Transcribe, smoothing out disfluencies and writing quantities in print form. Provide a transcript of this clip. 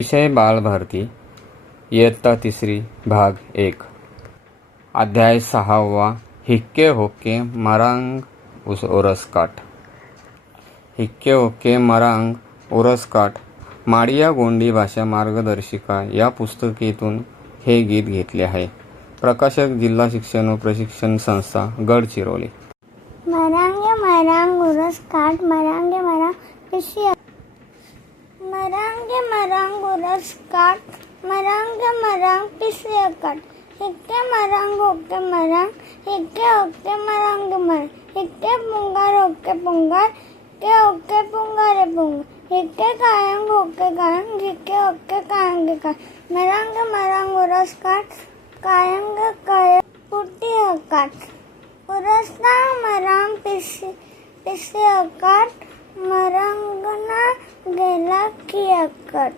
विषय बालभारती इयत्ता 3 भाग 1 अध्याय 6 हिक्के होक्के मरांग ओरसकाठ। हिक्के होक्के मरांग ओरसकाठ माडिया गोंडी भाषा मार्गदर्शिका या पुस्तकेतून हे गीत घेतले आहे। प्रकाशक जिल्हा शिक्षण व प्रशिक्षण संस्था गडचिरोली। मरांगे मरांग ओरसकाठ मरांगे मरांग पिसिया मरांगे मरांग ओरसकाठ मरांगे मरांग पिसियाकाठ हिक्के मरांग होक्के मरांग हिक्के होक्के मरांगे मरांग हिक्के पुंगार होक्के पुंगार हिक्के होक्के पुंगारे पुंगार हिक्के कायंग होक्के कायंग हिक्के होक्के कायंगे कायंग मरांगे मरांग ओरसकाठ कायंगे कायंग पुटियाकाठ ओरसना मरांग पिसियाकाठ मरांगना गेला कियाकाठ।